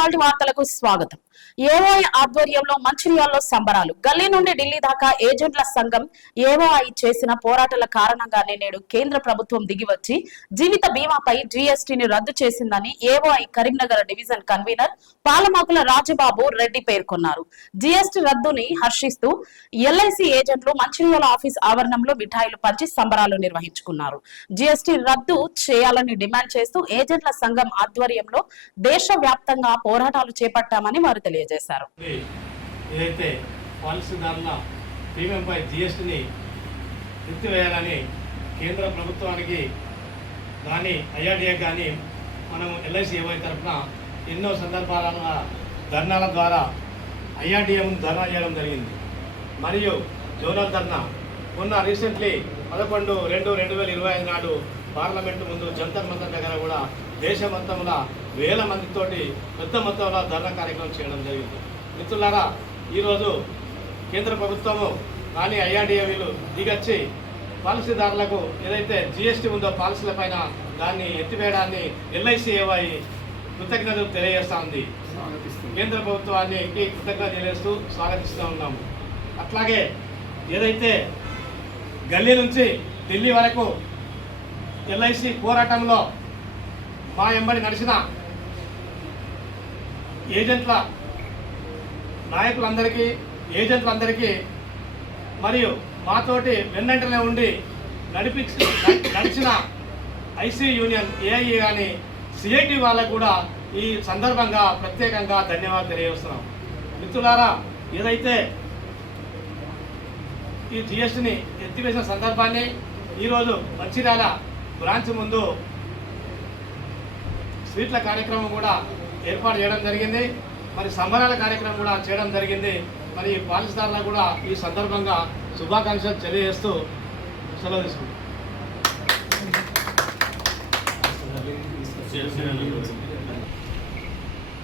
ఇవాళ వార్తలకు స్వాగతం. ఏఓఐ ఆధ్వర్యంలో మంచిర్యాల్లో సంబరాలు. గల్లీ నుండి ఢిల్లీ దాకా ఏజెంట్ల సంఘం ఏఓఐ చేసిన పోరాటాల కారణంగానే నేడు కేంద్ర ప్రభుత్వం దిగివచ్చి జీవిత బీమాపై జీఎస్టీని రద్దు చేసిందని AOI Karimnagar division convener Palamakula Rajababu Reddy పేర్కొన్నారు. జీఎస్టీ రద్దుని హర్షిస్తూ ఎల్ఐసి ఏజెంట్లు మంచిర్యాల ఆఫీస్ ఆవరణంలో మిఠాయిలు పంచి సంబరాలు నిర్వహించుకున్నారు. జీఎస్టీ రద్దు చేయాలని డిమాండ్ చేస్తూ ఏజెంట్ల సంఘం ఆధ్వర్యంలో దేశవ్యాప్తంగా పోరాటాలు చేపట్టామని వారు తెలియజేశారు. తెలియజేశారు. ఏదైతే పాలసీదారుల ప్రీమియంపై జిఎస్టీని ఎత్తివేయాలని కేంద్ర ప్రభుత్వానికి కానీ ఐఆర్డీఏ కానీ మనం ఎల్ఐసి ఏవై తరఫున ఎన్నో సందర్భాల ధర్నాల ద్వారా ఐఆర్డీఏ ధర్నా చేయడం జరిగింది. మరియు జోనల్ ధర్నా మొన్న రీసెంట్లీ పదకొండు రెండు రెండు వేల ఇరవై ఐదు నాడు పార్లమెంటు ముందు జంతర్ మంతర్ దగ్గర కూడా దేశమంతంలో వేల మందితోటి పెద్ద మొత్తంలో ధర్నా కార్యక్రమం చేయడం జరిగింది. మిత్రులారా ఈరోజు కేంద్ర ప్రభుత్వము కానీ ఐఆర్డీఏ వీళ్ళు దిగొచ్చి పాలసీదారులకు ఏదైతే జిఎస్టీ ఉందో పాలసీల పైన దాన్ని ఎత్తివేయడాన్ని ఎల్ఐసి ఏవై కృతజ్ఞతలు తెలియజేస్తా ఉంది కేంద్ర ప్రభుత్వానికి కృతజ్ఞత తెలియజేస్తూ స్వాగతిస్తూ ఉన్నాము. అట్లాగే ఏదైతే గల్లీ నుంచి ఢిల్లీ వరకు ఎల్ఐసి పోరాటంలో మా ఎంబడి నడిచిన ఏజెంట్ల నాయకులందరికీ ఏజెంట్లందరికీ మరియు మాతోటి వెన్నంటనే ఉండి నడిపించి నడిచిన ఐసీ యూనియన్ ఏఐఈ కానీ సిఐటి వాళ్ళకు కూడా ఈ సందర్భంగా ప్రత్యేకంగా ధన్యవాదాలు తెలియజేస్తున్నాం. మిత్రులారా ఏదైతే ఈ జిఎస్టీని ఎత్తివేసిన సందర్భాన్ని ఈరోజు మంచిర్యాల బ్రాంచ్ ముందు స్వీట్ల కార్యక్రమం కూడా ఏర్పాటు చేయడం జరిగింది. మరి సంబరాల కార్యక్రమం కూడా చేయడం జరిగింది. మరి పాలసీదారులకు కూడా ఈ సందర్భంగా శుభాకాంక్షలు తెలియజేస్తూ సెలవు తీసుకుంటాం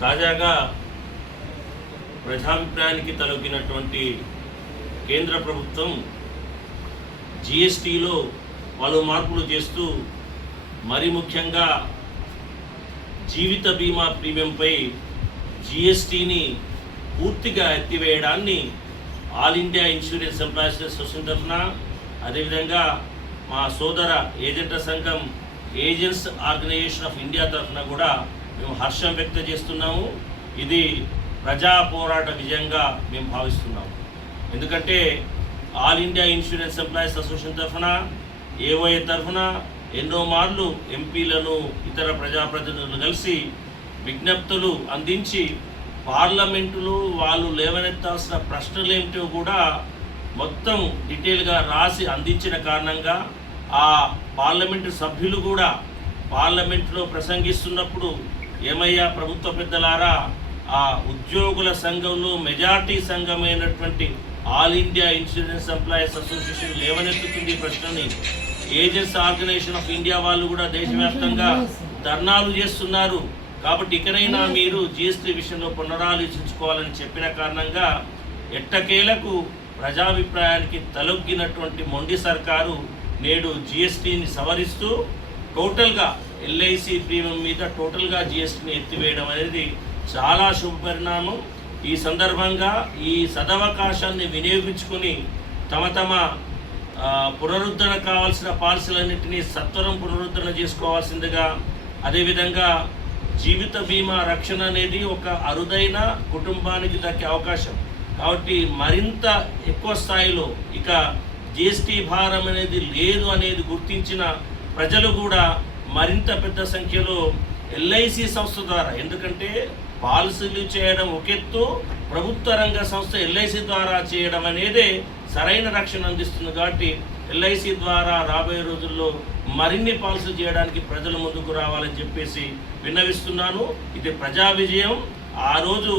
తాజాగా ప్రజాభిప్రాయానికి తలొగినటువంటి కేంద్ర ప్రభుత్వం జిఎస్టీలో పలు మార్పులు చేస్తూ మరి ముఖ్యంగా జీవిత బీమా ప్రీమియంపై జిఎస్టీని పూర్తిగా ఎత్తివేయడాన్ని all India insurance employees association తరఫున అదేవిధంగా మా సోదర ఏజెంట్ల సంఘం ఏజెంట్స్ ఆర్గనైజేషన్ ఆఫ్ ఇండియా తరఫున కూడా మేము హర్షం వ్యక్తం చేస్తున్నాము. ఇది ప్రజా పోరాట విజయంగా మేము భావిస్తున్నాము. ఎందుకంటే all India insurance employees association తరఫున ఏవై తరఫున ఎన్నో మార్లు ఎంపీలను ఇతర ప్రజాప్రతినిధులను కలిసి విజ్ఞప్తులు అందించి పార్లమెంటులో వాళ్ళు లేవనెత్తాల్సిన ప్రశ్నలు ఏమిటో కూడా మొత్తం డీటెయిల్గా రాసి అందించిన కారణంగా ఆ పార్లమెంటు సభ్యులు కూడా పార్లమెంట్లో ప్రసంగిస్తున్నప్పుడు ఏమయ్యా ప్రభుత్వ పెద్దలారా ఆ ఉద్యోగుల సంఘంలో majority సంఘమైనటువంటి all India insurance employees association లేవనెత్తుతుంది ఈ ప్రశ్నని. ఏజెన్స్ ఆర్గనైజేషన్ ఆఫ్ ఇండియా వాళ్ళు కూడా దేశవ్యాప్తంగా ధర్నాలు చేస్తున్నారు. కాబట్టి ఇకనైనా మీరు జిఎస్టీ విషయంలో పునరాలోచించుకోవాలని చెప్పిన కారణంగా ఎట్టకేలకు ప్రజాభిప్రాయానికి తలొగ్గినటువంటి మొండి సర్కారు నేడు జిఎస్టీని సవరిస్తూ టోటల్గా ఎల్ఐసి ప్రీమియం మీద టోటల్గా జిఎస్టీని ఎత్తివేయడం అనేది చాలా శుభ పరిణామం ఈ సందర్భంగా ఈ సదవకాశాన్ని వినియోగించుకొని తమ తమ పునరుద్ధరణ కావాల్సిన పాలసీలన్నింటినీ సత్వరం పునరుద్ధరణ చేసుకోవాల్సిందిగా అదేవిధంగా జీవిత బీమా రక్షణ అనేది ఒక అరుదైన కుటుంబానికి దక్కే అవకాశం. కాబట్టి మరింత ఎక్కువ స్థాయిలో ఇక జిఎస్టీ భారం అనేది లేదు అనేది గుర్తించిన ప్రజలు కూడా మరింత పెద్ద సంఖ్యలో ఎల్ఐసి సంస్థ ద్వారా ఎందుకంటే పాలసీలు చేయడం ఒక ఎత్తు ప్రభుత్వ రంగ సంస్థ ఎల్ఐసి ద్వారా చేయడం అనేదే సరైన రక్షణ అందిస్తుంది కాబట్టి ఎల్ఐసి ద్వారా రాబోయే రోజుల్లో మరిన్ని పాలసీలు చేయడానికి ప్రజలు ముందుకు రావాలని చెప్పేసి విన్నవిస్తున్నాను. ఇది ప్రజా విజయం. ఆ రోజు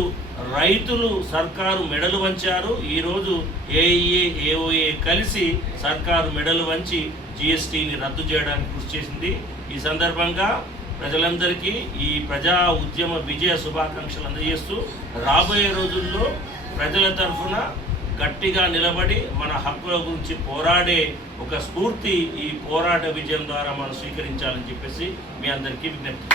రైతులు సర్కారు మెడలు వంచారు. ఈరోజు ఏఈఏ ఏఓఏ కలిసి సర్కారు మెడలు వంచి జిఎస్టీని రద్దు చేయడానికి కృషి చేసింది. ఈ సందర్భంగా ప్రజలందరికీ ఈ ప్రజా ఉద్యమ విజయ శుభాకాంక్షలు అందజేస్తూ రాబోయే రోజుల్లో ప్రజల తరఫున గట్టిగా నిలబడి మన హక్కుల గురించి పోరాడే ఒక స్ఫూర్తి ఈ పోరాట విజయం ద్వారా మనం స్వీకరించాలని చెప్పేసి మీ అందరికీ విజ్ఞప్తి